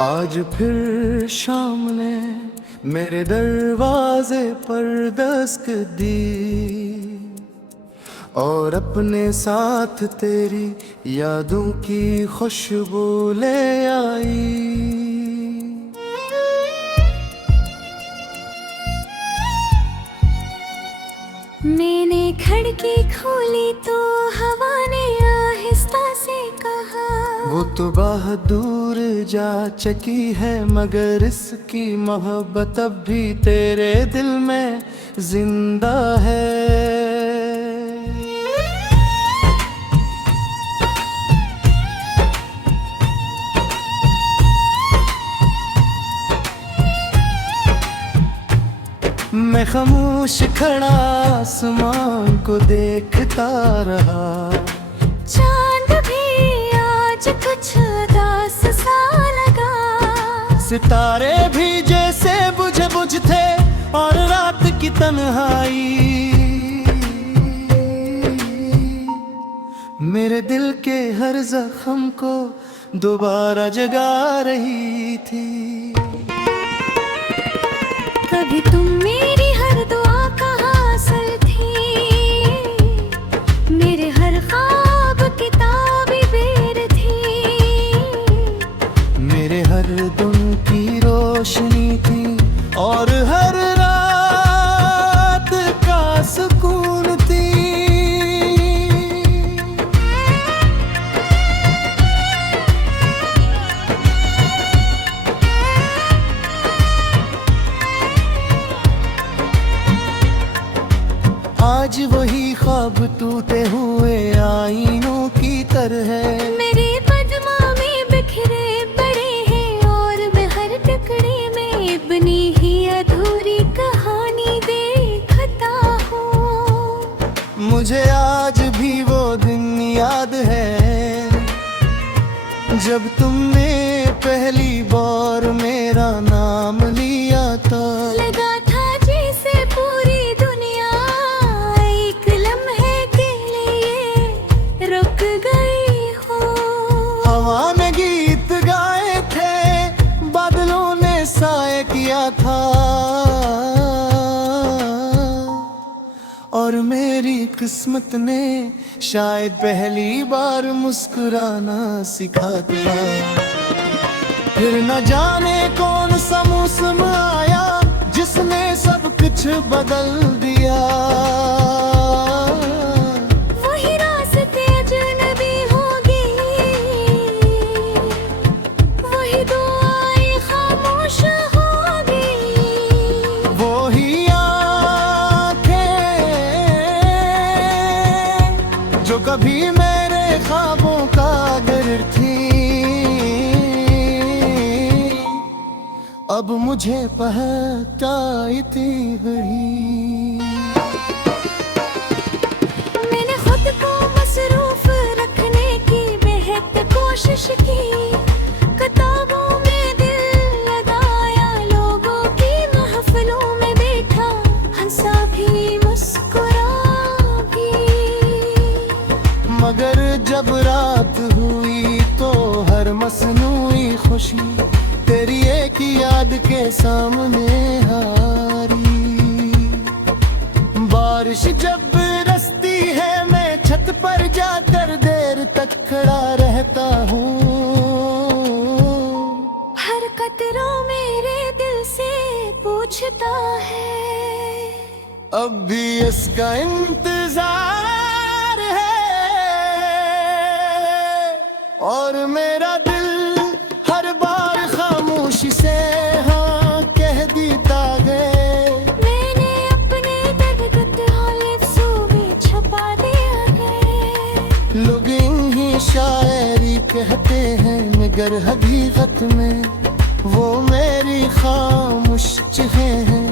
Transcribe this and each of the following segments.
आज फिर शाम ने मेरे दरवाजे पर दस्तक दी और अपने साथ तेरी यादों की खुशबू ले आई। मैंने खिड़की खोली तो हवा ने आहिस्ता से कहा, वो तो बहुत दूर जा चकी है मगर इसकी मोहब्बत अब भी तेरे दिल में जिंदा है। मैं खामोश खड़ा आसमान को देखता रहा, चांद भी आज कुछ उदास सा लगा। सितारे भी जैसे बुझ बुझ थे और रात की तन्हाई मेरे दिल के हर जख्म को दोबारा जगा रही थी। कभी तुम मेरी हर दुआ का हासिल थी, मेरे हर ख्वाब किताबी बेर थी, मेरे हर दिन की रोशनी थी और हर रात का सुकून थी। आज वही ख्वाब टूटे हुए आईनों की तरह है, मेरे पदमा में बिखरे बड़े हैं और मैं हर टुकड़े में अपनी ही अधूरी कहानी देखता हूँ। मुझे आज भी वो दिन याद है जब तुमने पहली बार मेरा नाम लिया था। लगा था जैसे पूरी दुनिया एक लम्हे के लिए रुक गई हो। हवा ने गीत गाए थे, बादलों ने साए किया था और मेरी किस्मत ने शायद पहली बार मुस्कुराना सिखा था। फिर न जाने कौन सा मौसम आया जिसने सब कुछ बदल दिया। वही रास्ते अजनबी होगी, वही दुआएं खामोश होगी, वही आंखें जो कभी मेरे ख्वाबों का घर थी अब मुझे पहचानती हुई। मैंने खुद को मसरूफ रखने की बेहद कोशिश की, किताबों में दिल लगाया, लोगों की महफिलों में बैठा, हंसा भी मुस्कुरा भी। मगर जब रात हुई तो हर मसनूई खुशी तेरी एक याद के सामने हारी। बारिश जब बरसती है मैं छत पर जाकर देर तक खड़ा रहता हूँ। हर कतरा मेरे दिल से पूछता है, अब भी इसका इंतजार है और मेरा दिल हर बार खामोशी से हाँ कह देता है। मैंने अपने दर्द लफ्ज़ों में छुपा दिया है। लोग इन्हीं शायरी कहते हैं मगर हकीकत में वो मेरी खामोश चीखें हैं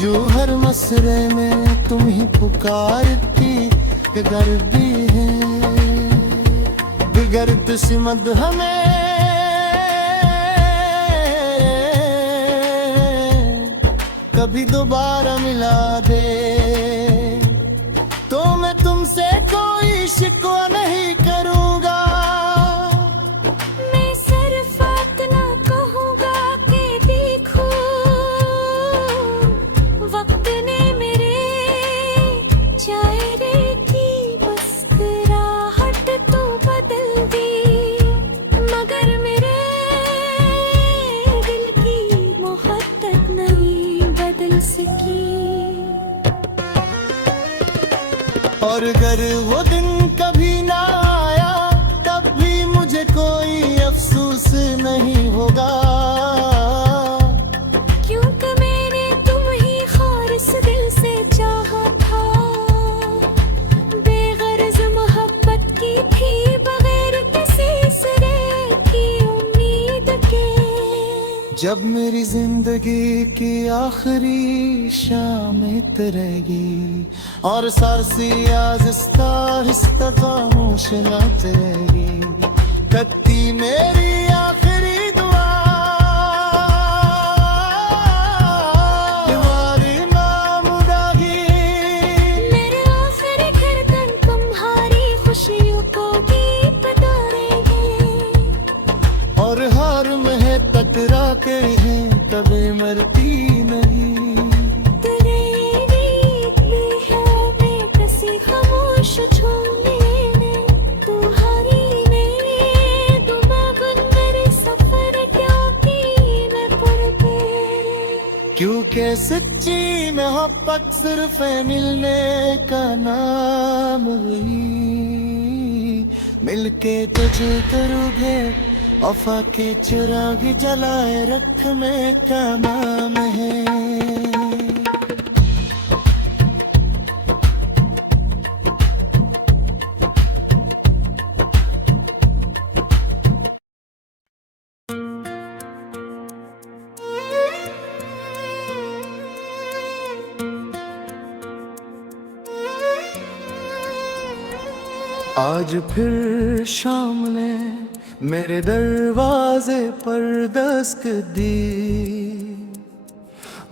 जो हर मसरे में तुम ही पुकारती बिगर भी है। बिगड़त सिमत हमें कभी दोबारा मिला दे तो मैं तुमसे कोई शिकवा नहीं करूँगा। मैं सिर्फ इतना कहूँ सांस की। और अगर वो दिन कभी ना आया तब भी मुझे कोई अफसोस नहीं होगा, क्योंकि मैंने तुम ही खालिस दिल से चाहा था, बेगर्ज मोहब्बत की थी बगैर किसी सिरे की उम्मीद के। जब मेरी जिंदगी की आखिरी शाम उतरेगी और सारसी आहिस्ता आहिस्ता खामोश न तेरेगी, कत्ती मेरी आखिरी दुआ तुम्हारी नामुदागी। मेरे आखिरी धड़कन तुम्हारी खुशियों को गीत गाएगी, और हार में है टकरा के है कभी मरती नहीं। तेरे गीत में है बेकसी खामोश झूमे तुम्हारी मेरे दुमागुन मेरे सफर क्या की मैं पुरबे। क्योंकि सच्ची मोहब्बत सिर्फ मिलने का नाम हुई, मिलके तुझे करोगे वफा के चिराग जलाए रखने का नाम है। आज फिर शाम ने मेरे दरवाजे पर दस्तक दी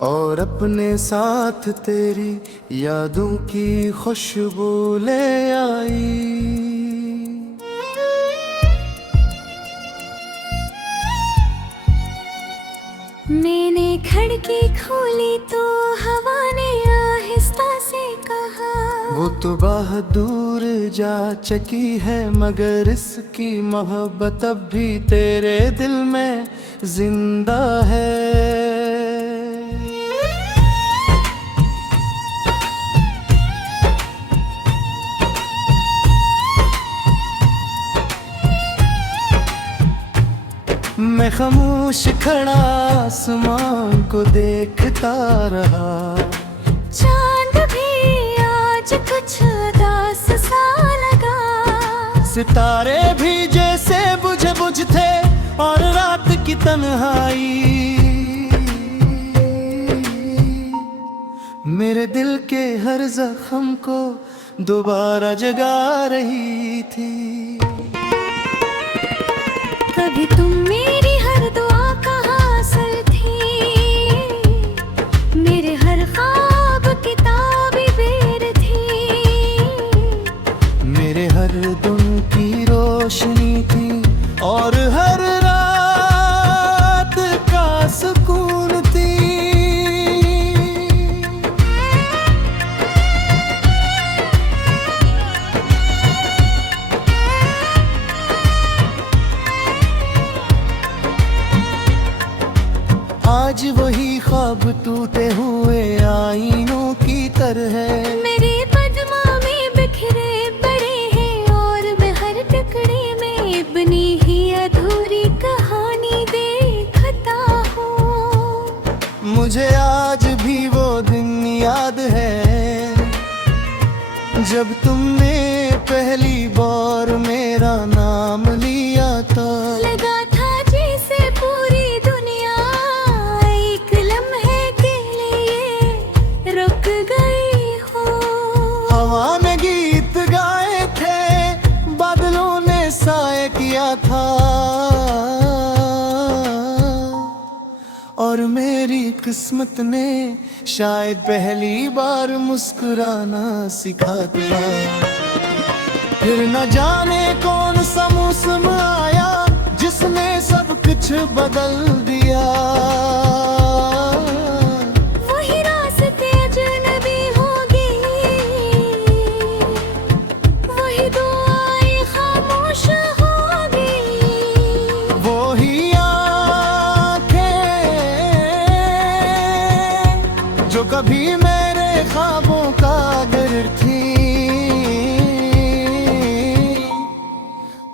और अपने साथ तेरी यादों की खुशबू ले आई। मैंने खिड़की खोली तो हवा ने आहिस्ता से कहा, वो तो बहुत दूर जा चकी है मगर इसकी मोहब्बत अब भी तेरे दिल में जिंदा है। मैं खामोश खड़ा आसमान को देखता रहा, चांद भी आज कुछ उदास सा लगा, सितारे भी जैसे बुझ बुझ थे और रात की तन्हाई मेरे दिल के हर जख्म को दोबारा जगा रही थी। कभी तुम मेरी हर दुआ का हासिल थी, मेरे हर ख्वाब की ताबीर थी, मेरे हर दिन की रोशनी थी और हर रात का सुकून थी। आज वही ख्वाब टूटे हुए आईनों की तरह है, मेरे पदमा में बिखरे बड़े हैं और मैं हर टुकड़े में बनी ही अधूरी कहानी देखता हूँ। मुझे आज भी वो दिन याद है जब तुमने पहली बार मेरा नाम लिया था। लगा था जैसे पूरी दुनिया एक लम्हे के लिए रुक गई हो। हवा ने गीत गाए थे, बादलों ने साए किया था और मेरी किस्मत ने शायद पहली बार मुस्कुराना सिखा था। फिर न जाने कौन सा मौसम आया जिसने सब कुछ बदल दिया। वही रास्ते अजनबी होगी, वही दुआएं खामोश होगी, वही आंखें जो कभी मेरे ख्वाबों का घर थी,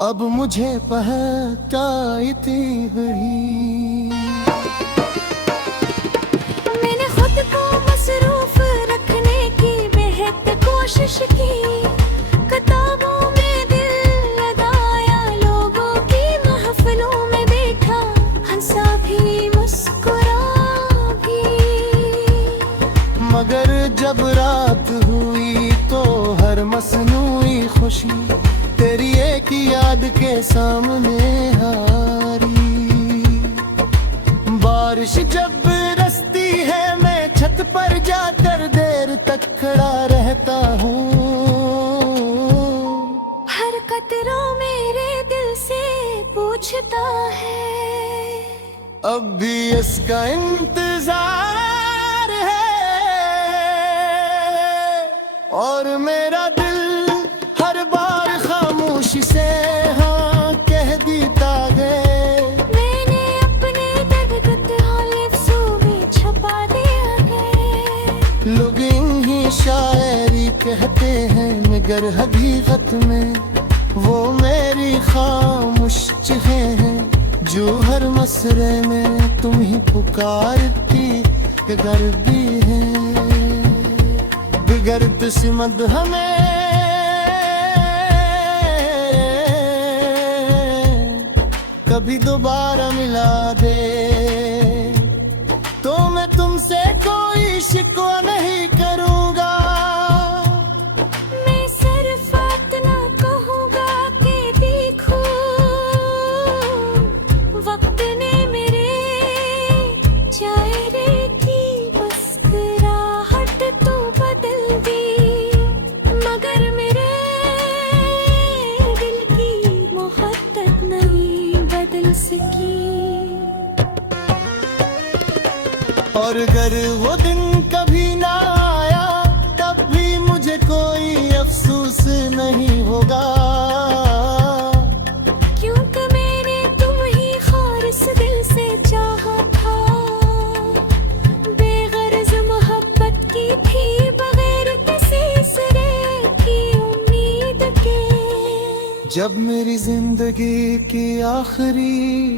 अब मुझे पहचानती हुई। मैंने खुद को मसरूफ रखने की बेहद कोशिश की, किताबों में दिल लगाया, लोगों की महफिलों में बैठा, हंसा भी मुस्कुरा भी। मगर जब रात हुई तो हर मसनूई खुशी तेरी एक याद के सामने हारी। बारिश जब बरसती है मैं छत पर जाकर देर तक खड़ा रहता हूँ। हर कतरा मेरे दिल से पूछता है, अब भी इसका इंतजार है। और मेरा दिल हर बार खामोशी से हाँ कह देता है। मैंने अपने दर्द लफ्ज़ों में छुपा दिया है। लोग इन्हीं शायरी कहते हैं मगर हकीकत में वो मेरी खामोश चीखें हैं जो हर मसरे में तुम ही पुकारती बिगर भी है। बिगड़त सिमत हमें कभी दोबारा मिला दे, तो मैं तुमसे कोई शिकवा नहीं करूँगा। मैं सिर्फ इतना कहूँगा कि देखो, वक्त ने मेरे चेहरे की मुस्कुराहट तो बदल दी, मगर मेरे दिल की मोहब्बत नहीं बदल सकी। और अगर वो दिन कभी ना आया तब भी मुझे कोई अफसोस नहीं होगा, क्योंकि मैंने तुम ही खालिस दिल से चाहा था। बेगर्ज मोहब्बत की थी बगैर किसी सिरे की उम्मीद के। जब मेरी जिंदगी की आखिरी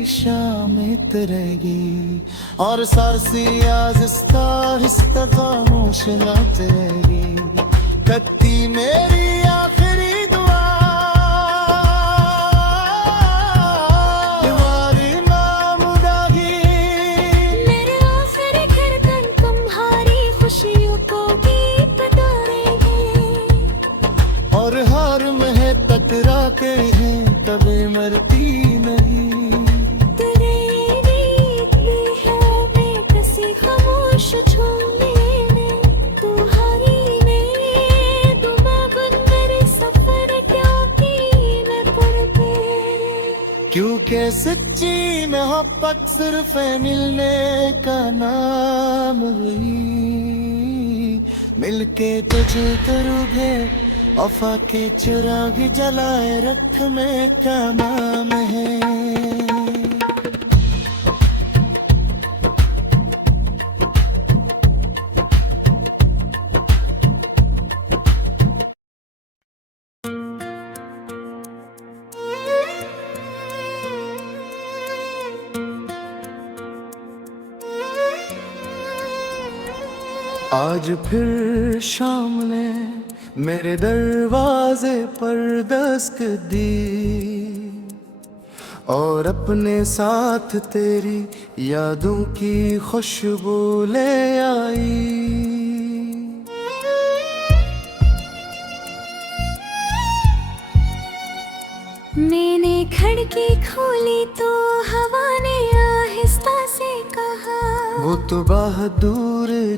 शाम रहेगी और सारसी आहिस्ता आहिस्ता खामोश रात रहेगी, कत्ती मेरी आखिरी दुआ तुम्हारी नामुदागी। मेरे आखिरी धड़कन तुम्हारी खुशियों को गीत गाएंगे, और हार में है टकरा के हैं कभी मरती नहीं। क्योंकि सच्ची मोहब्बत सिर्फ मिलने का नाम हुई, मिलके तुझे करोगे वफा के चिराग जलाए रखने का नाम है। आज फिर शाम ने मेरे दरवाजे पर दस्तक दी और अपने साथ तेरी यादों की खुशबू ले आई। मैंने खिड़की खोली तो हवा ने आहिस्ता से कहा, वो तो बहुत दूर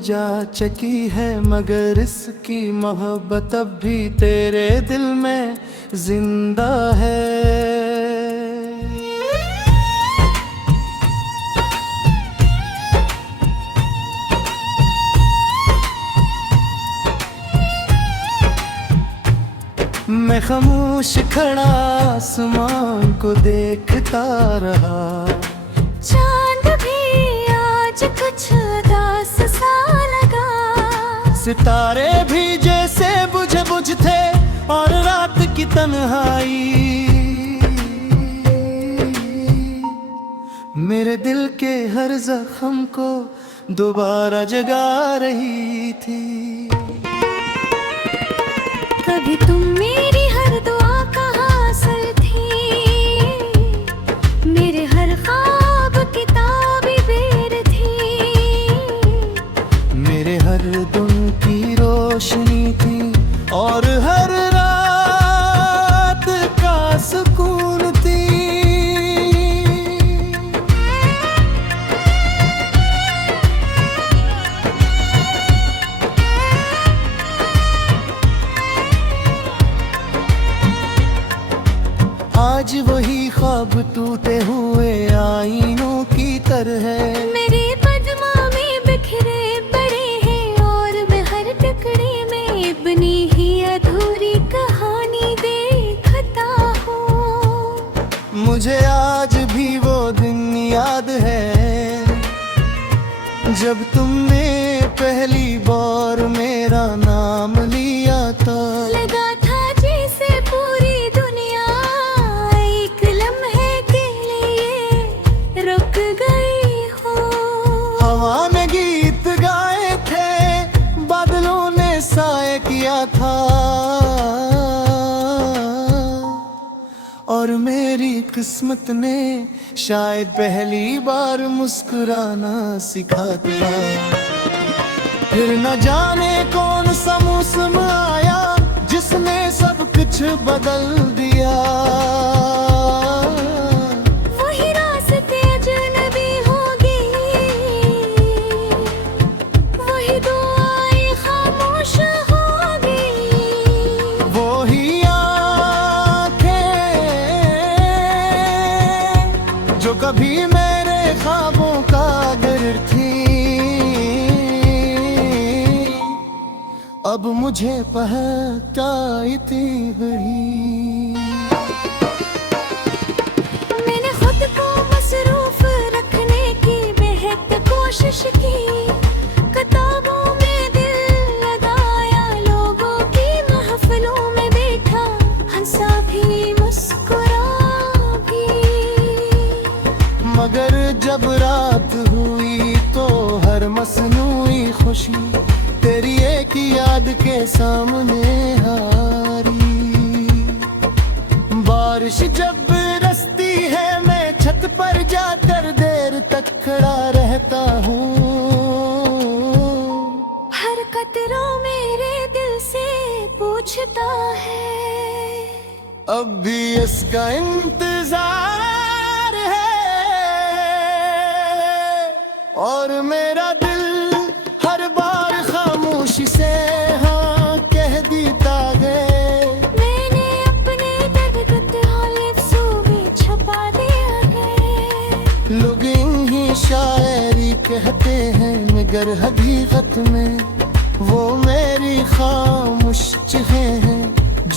जा चकी है मगर इसकी मोहब्बत अब भी तेरे दिल में जिंदा है। मैं खामोश खड़ा आसमान को देखता रहा, चांद भी आज कुछ उदास सा लगा। सितारे भी जैसे बुझ बुझ थे और रात की तन्हाई मेरे दिल के हर जख्म को दोबारा जगा रही थी। कभी तुम मेरी हर दुआ का हासिल थी, मेरे हर ख्वाब की ताबीर थी, मेरे हर दिन की रोशनी थी और हर रात का सुकून थी। आज वही ख्वाब टूटे हुए आईनों की तरह मेरे पद्मा में बिखरे पड़े हैं और मैं हर टुकड़े में बनी ही अधूरी कहानी देखता हूँ। मुझे आज भी वो दिन याद है जब तुमने पहली बार मेरा नाम लिया था। लगा था जैसे पूरी दुनिया एक लम्हे के लिए रुक गई हो। हवा में गीत गाए थे, बादलों ने साए किया था और मेरी किस्मत ने शायद पहली बार मुस्कुराना सिखा दिया। फिर न जाने कौन सा मौसम आया जिसने सब कुछ बदल दिया। वही रास्ते अजनबी होगी, वही दुआएं खामोश होगी, वही आँखें जो कभी मेरे ख्वाबों का घर थी अब मुझे पहचानती हुई। मैंने खुद को मसरूफ रखने की बेहद कोशिश की, किताबों में दिल लगाया, लोगों की महफिलों में बैठा, हंसा भी मुस्कुरा भी। मगर जब रात हुई तो हर मसनूई खुशी तेरी एक याद के सामने हारी। बारिश जब बरसती है मैं छत पर जाकर देर तक खड़ा रहता हूँ। हर कतरा मेरे दिल से पूछता है, अब भी इसका इंतजार है और मेरा दिल हर बार खामोशी से हाँ कह देता है। मैंने अपने दर्द हालिफ्ज़ों में छुपा दिया है। लोग इन्हीं शायरी कहते हैं मगर हकीकत में वो मेरी खामोश चीखें हैं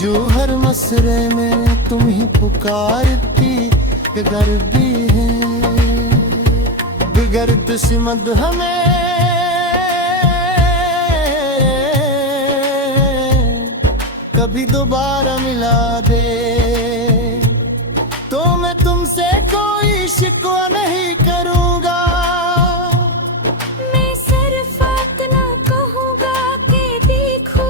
जो हर मसरे में तुम ही पुकारती गर भी है। बिगड़त सिमत हमें कभी दोबारा मिला दे तो मैं तुमसे कोई शिकवा नहीं करूँगा। मैं सिर्फ इतना कहूँगा कि देखो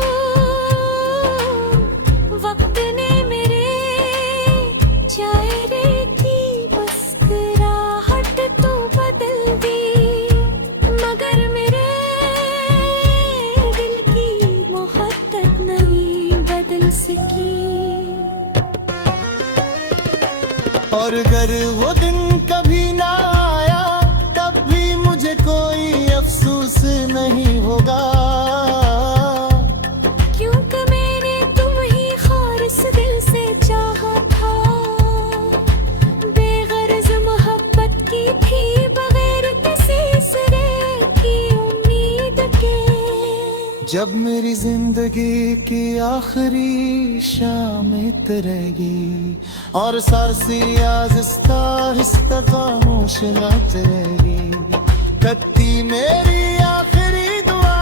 वक्त ने मेरे चेहरे की मुस्कुराहट तो बदल दी, मगर मेरे दिल की मोहब्बत नहीं बदल सकी। और अगर वो दिन कभी ना आया तब भी मुझे कोई अफसोस नहीं होगा, क्योंकि मैंने तुम ही खालिस दिल से चाहा था। बेगर्ज मोहब्बत की थी बगैर किसी सिरे की उम्मीद के। जब मेरी जिंदगी की आखिरी शाम रहेगी और सारसी आहिस्ता आहिस्ता खामोश नाच रहेगी, कत्ती मेरी आखिरी दुआ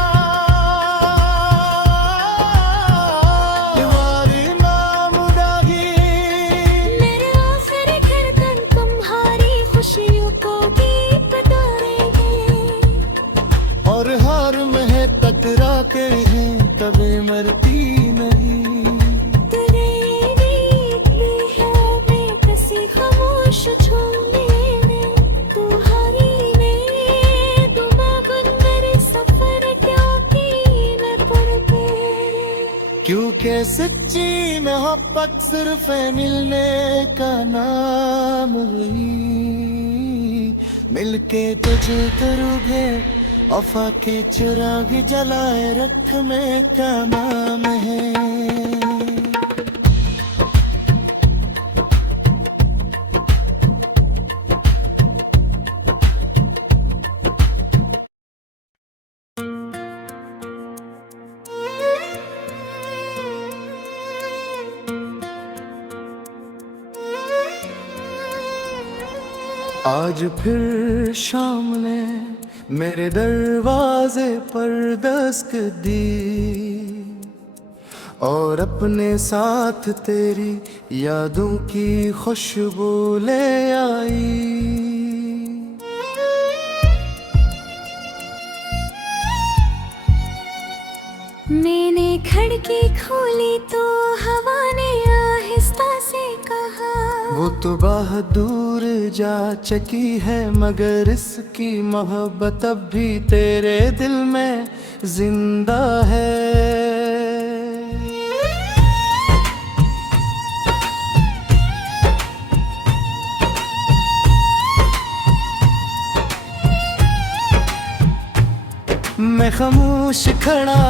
क्योंकि सच्ची मोहब्बत सिर्फ है मिलने का नाम हुई। मिलके तुझे तरुगे वफा के चिराग जलाए रख में का नाम है। आज फिर शाम ने मेरे दरवाजे पर दस्तक दी और अपने साथ तेरी यादों की खुशबू ले आई। मैंने खिड़की खोली तो हवा ने आहिस्ता से कहा, वो तो बहादुर जा चकी है मगर इसकी मोहब्बत अब भी तेरे दिल में जिंदा है। मैं खामोश खड़ा